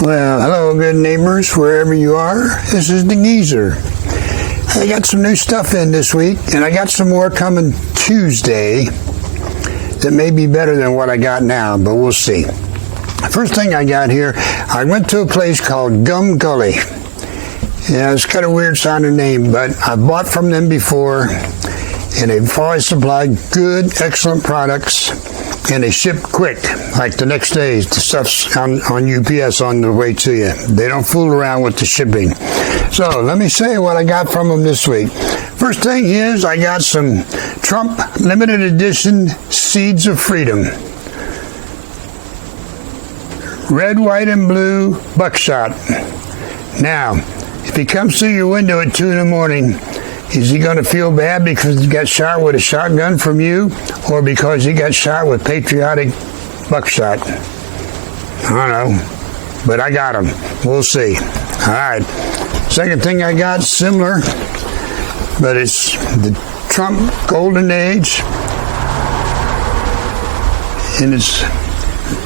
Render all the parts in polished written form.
Well, hello, good neighbors, wherever you are. This is the Geezer. I got some new stuff in this week, and I got some more coming Tuesday that may be better than what I got now, but we'll see. First thing I got here, I went to a place called Gum Gully. Yeah, it's got a weird sounding name, but I bought from them before, and they've always supplied good, excellent products, and they ship quick, like the next day. The stuff's on UPS on the way to you. They don't fool around with the shipping. So let me say what I got from them this week. First thing is I got some Trump limited edition Seeds of Freedom. Red, white, and blue buckshot. Now, if he comes through your window at 2 in the morning, is he going to feel bad because he got shot with a shotgun from you, or because he got shot with patriotic buckshot? I don't know, but I got him. We'll see. All right. Second thing I got, similar, but it's the Trump Golden Age, and it's,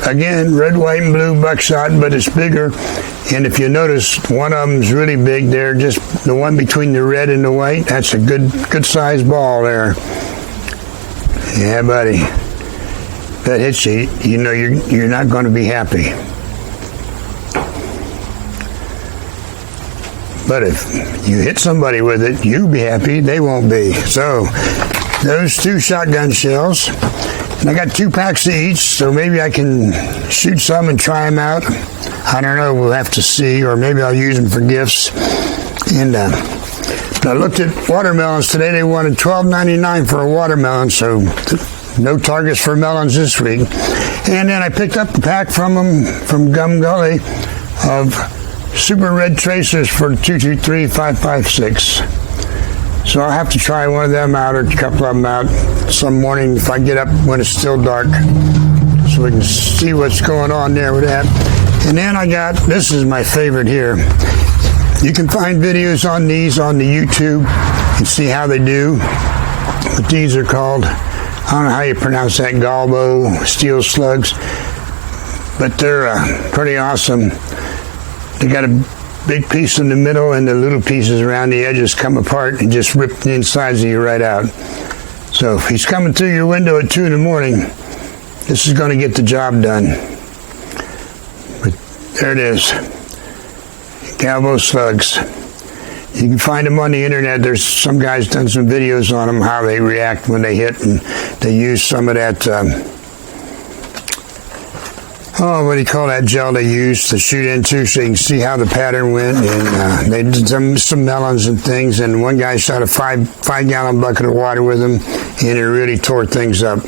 again, red, white, and blue buckshot, but it's bigger. And if you notice, one of them's really big there, just the one between the red and the white. That's a good sized ball there. Yeah, buddy. If that hits you, you know you're not going to be happy. But if you hit somebody with it, you'll be happy. They won't be. So those 2 shotgun shells. And I got 2 packs of each, so maybe I can shoot some and try them out. I don't know, we'll have to see, or maybe I'll use them for gifts. And I looked at watermelons today. They wanted $12.99 for a watermelon, so no targets for melons this week. And then I picked up a pack from them, from Gum Gully, of Super Red Tracers for 223556. So I'll have to try one of them out, or a couple of them out some morning if I get up when it's still dark, so we can see what's going on there with that. And then I got, this is my favorite here. You can find videos on these on the YouTube and see how they do. But these are called, I don't know how you pronounce that, Galbo steel slugs. But they're pretty awesome. They got a big piece in the middle, and the little pieces around the edges come apart and just rip the insides of you right out. So if he's coming through your window at 2 in the morning, this is going to get the job done. But there it is. Galbo slugs. You can find them on the internet. There's some guys done some videos on them, how they react when they hit, and they use some of that what do you call that gel they use to shoot into, so you can see how the pattern went. And they did some melons and things, and one guy shot a 5-gallon bucket of water with them, and it really tore things up.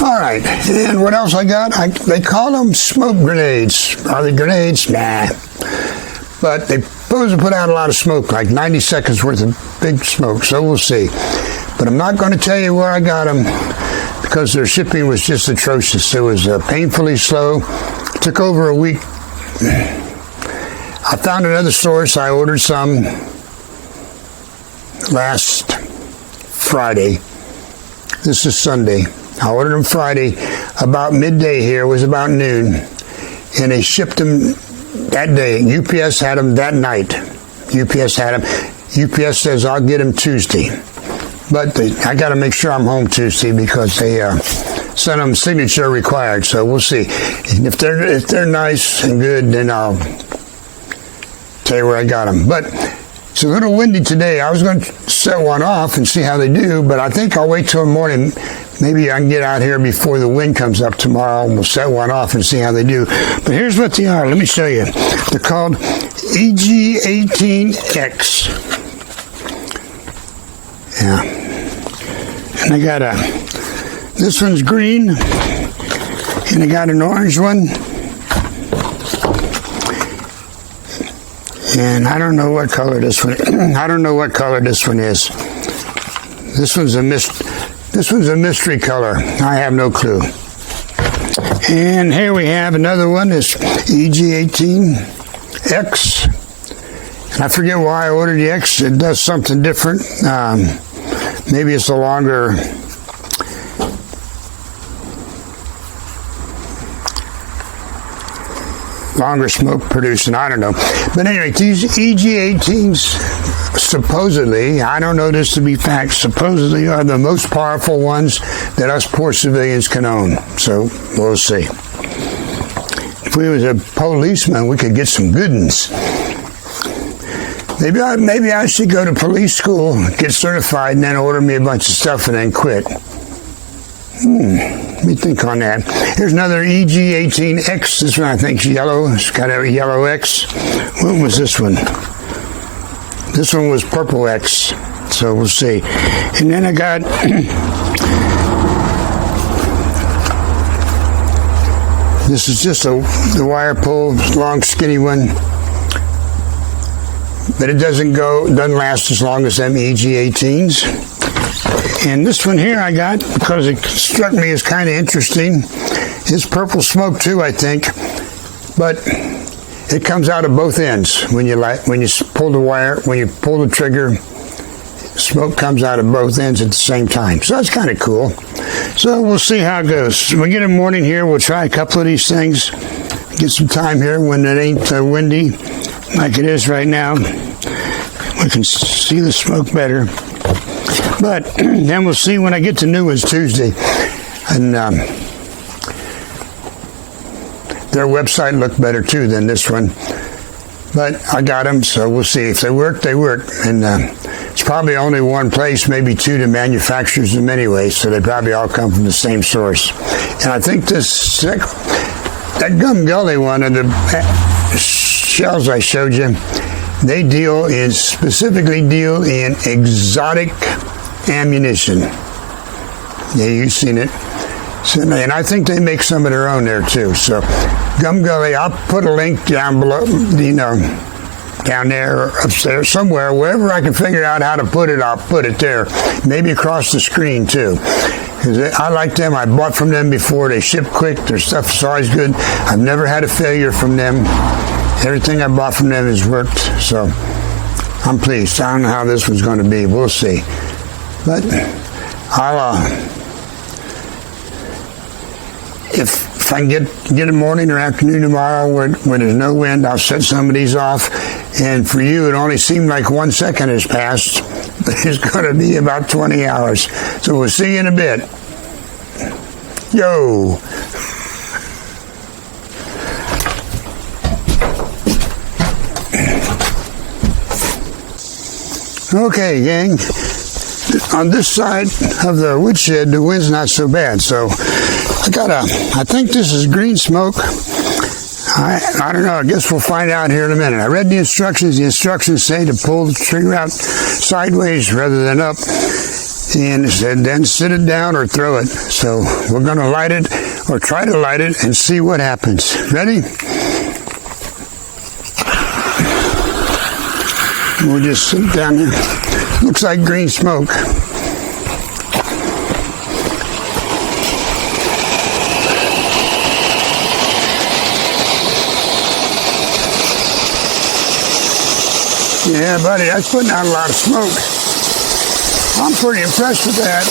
All right, and what else I got? They call them smoke grenades. Are they grenades? Nah. But they supposed to put out a lot of smoke, like 90 seconds worth of big smoke, so we'll see. But I'm not going to tell you where I got them, because their shipping was just atrocious. It was painfully slow. It took over a week. I found another source. I ordered some last Friday. This is Sunday. I ordered them Friday about midday here. It was about noon. And they shipped them that day. UPS had them that night. UPS had them. UPS says, I'll get them Tuesday. But I got to make sure I'm home Tuesday, because they sent them signature required. So we'll see. And if they're nice and good, then I'll tell you where I got them. But it's a little windy today. I was going to set one off and see how they do, but I think I'll wait till the morning. Maybe I can get out here before the wind comes up tomorrow, and we'll set one off and see how they do. But here's what they are. Let me show you. They're called EG18X. Yeah. And I got this one's green, and I got an orange one. And I don't know what color this one is. I don't know what color this one is. This one's a mystery color. I have no clue. And here we have another one, this EG18X. And I forget why I ordered the X. It does something different. Maybe it's a longer longer smoke producing. I don't know. But anyway, these EG-18s, supposedly, I don't know this to be fact, supposedly are the most powerful ones that us poor civilians can own. So we'll see. If we was a policeman, we could get some good ones. Maybe I should go to police school, get certified, and then order me a bunch of stuff and then quit. Let me think on that. Here's another EG-18X. This one I think is yellow. It's got a yellow X. What was this one? This one was purple X. So we'll see. And then I got this is just the wire pull, long skinny one. But it doesn't last as long as them EG-18s. And this one here I got because it struck me as kind of interesting. It's purple smoke too, I think, but it comes out of both ends when you pull the wire, when you pull the trigger. Smoke comes out of both ends at the same time, so that's kind of cool. So we'll see how it goes. When we get a morning here, we'll try a couple of these things. Get some time here when it ain't windy like it is right now. We can see the smoke better. But then we'll see when I get to new ones Tuesday. And their website looked better too than this one. But I got them, so we'll see. If they work, they work. And it's probably only one place, maybe two, that manufactures them anyway, so they probably all come from the same source. And I think that Gum Gully one, of the shells I showed you, they specifically deal in exotic ammunition. Yeah, you've seen it. So, and I think they make some of their own there too. So Gum Gully, I'll put a link down below, down there or upstairs somewhere, wherever I can figure out how to put it, I'll put it there. Maybe across the screen too. Because I like them. I bought from them before. They ship quick. Their stuff is always good. I've never had a failure from them. Everything I bought from them has worked. So I'm pleased. I don't know how this one's going to be. We'll see. But I'll, if I can get a morning or afternoon tomorrow when there's no wind, I'll set some of these off. And for you, it only seemed like 1 second has passed, but it's going to be about 20 hours. So we'll see you in a bit. Yo. Okay, gang. On this side of the woodshed, the wind's not so bad. So I think this is green smoke. I don't know. I guess we'll find out here in a minute. I read the instructions. The instructions say to pull the trigger out sideways rather than up. And it said then sit it down or throw it. So we're going to light it or try to light it and see what happens. Ready? We'll just sit down there. Looks like green smoke. Yeah, buddy, that's putting out a lot of smoke. I'm pretty impressed with that.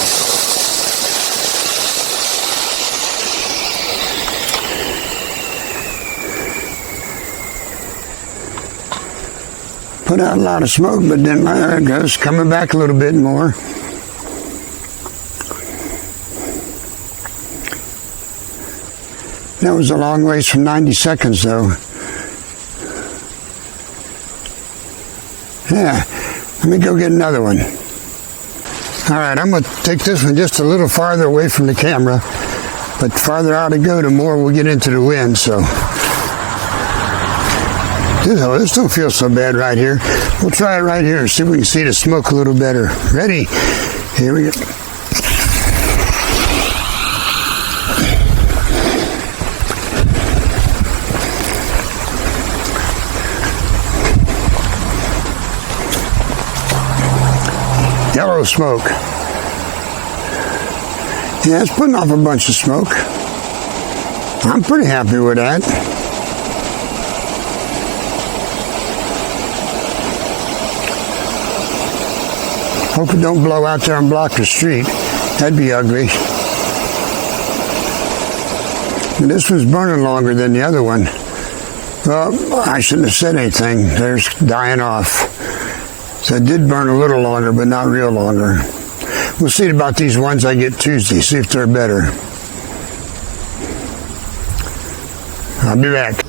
Put out a lot of smoke, but then there it goes, coming back a little bit more. That was a long ways from 90 seconds, though. Yeah, let me go get another one. All right, I'm going to take this one just a little farther away from the camera, but farther out I go, the more we'll get into the wind, so. This don't feel so bad right here. We'll try it right here and see if we can see the smoke a little better. Ready? Here we go. Yellow smoke. Yeah, it's putting off a bunch of smoke. I'm pretty happy with that. Hope it don't blow out there and block the street. That'd be ugly. And this one's burning longer than the other one. Well, I shouldn't have said anything. There's dying off. So it did burn a little longer, but not real longer. We'll see about these ones I get Tuesday, see if they're better. I'll be back.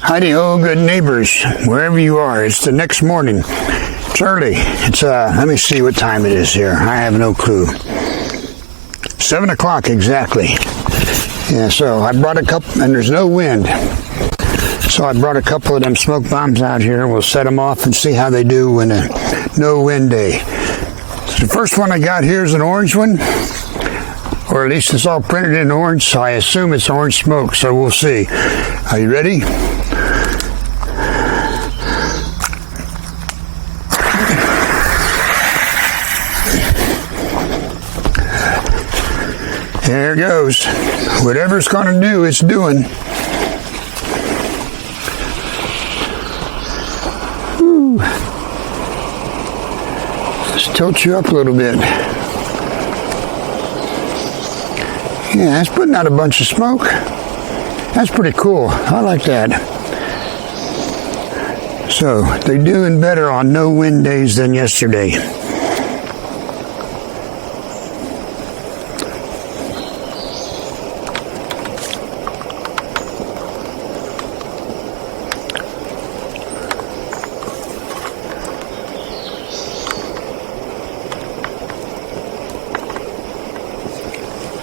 Howdy-ho, good neighbors, wherever you are. It's the next morning. It's early. It's, let me see what time it is here. I have no clue. 7 o'clock exactly. Yeah, so I brought a couple, and there's no wind. So I brought a couple of them smoke bombs out here. We'll set them off and see how they do in a no wind day. So the first one I got here is an orange one. Or at least it's all printed in orange, so I assume it's orange smoke, so we'll see. Are you ready? There it goes. Whatever it's going to do, it's doing. Whew. Let's tilt you up a little bit. Yeah, that's putting out a bunch of smoke. That's pretty cool. I like that. So, they're doing better on no wind days than yesterday.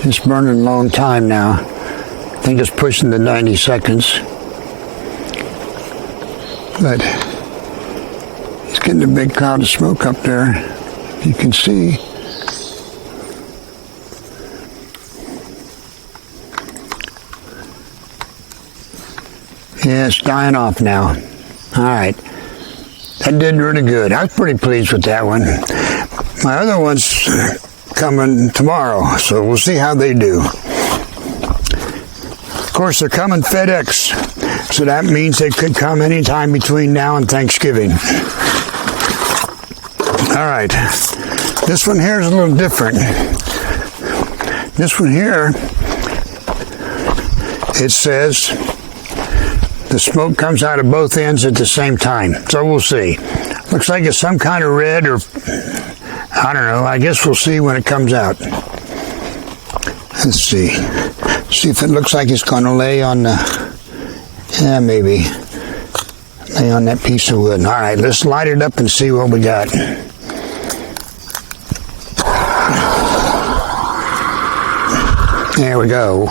It's burning a long time now. I think it's pushing the 90 seconds. But it's getting a big cloud of smoke up there. You can see. Yeah, it's dying off now. All right. That did really good. I was pretty pleased with that one. My other one's coming tomorrow, so we'll see how they do. Of course, they're coming FedEx, so that means they could come anytime between now and Thanksgiving. All right, this one here is a little different. This one here, it says the smoke comes out of both ends at the same time, so we'll see. Looks like it's some kind of red or I don't know. I guess we'll see when it comes out. Let's see. See if it looks like it's going to lay on the... Yeah, maybe. Lay on that piece of wood. All right, let's light it up and see what we got. There we go.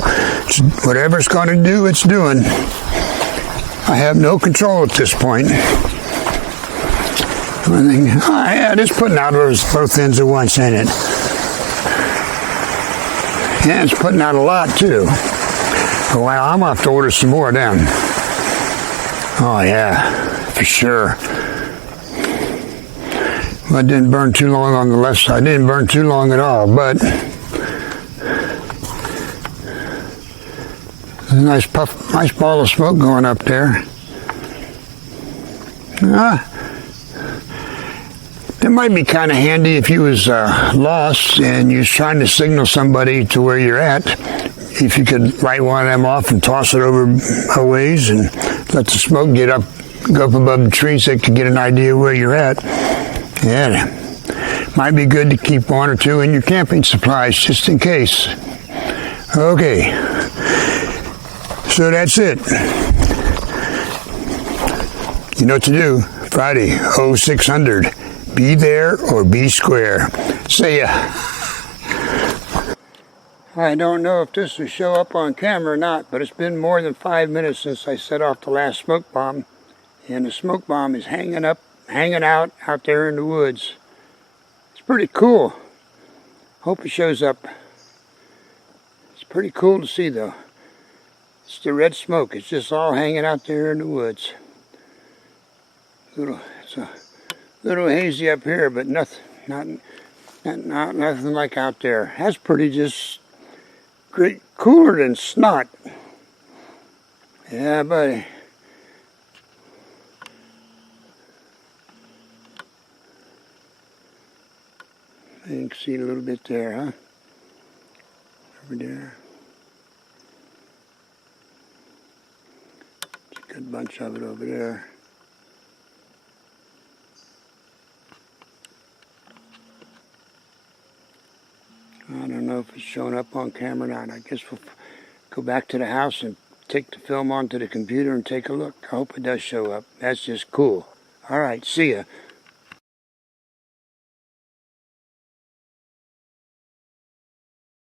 Whatever it's going to do, it's doing. I have no control at this point. Oh, yeah, it is putting out both ends at once, ain't it? Yeah, it's putting out a lot, too. Well, I'm going to have to order some more of them. Oh, yeah, for sure. Well, it didn't burn too long on the left side. It didn't burn too long at all, but there's a nice ball of smoke going up there. It might be kind of handy if you was lost and you was trying to signal somebody to where you're at. If you could light one of them off and toss it over a ways and let the smoke go up above the trees so they could get an idea where you're at. Yeah, might be good to keep one or two in your camping supplies just in case. Okay, so that's it. You know what to do. Friday, 0600. Be there or be square. See ya. I don't know if this will show up on camera or not, but it's been more than 5 minutes since I set off the last smoke bomb, and the smoke bomb is hanging out there in the woods. It's pretty cool. Hope it shows up. It's pretty cool to see though. It's the red smoke. It's just all hanging out there in the woods. It's a little hazy up here, but nothing like out there. That's pretty just great, cooler than snot. Yeah, buddy. You can see a little bit there, huh? Over there. Good bunch of it over there. I don't know if it's showing up on camera or not. I guess we'll go back to the house and take the film onto the computer and take a look. I hope it does show up. That's just cool. All right, see ya.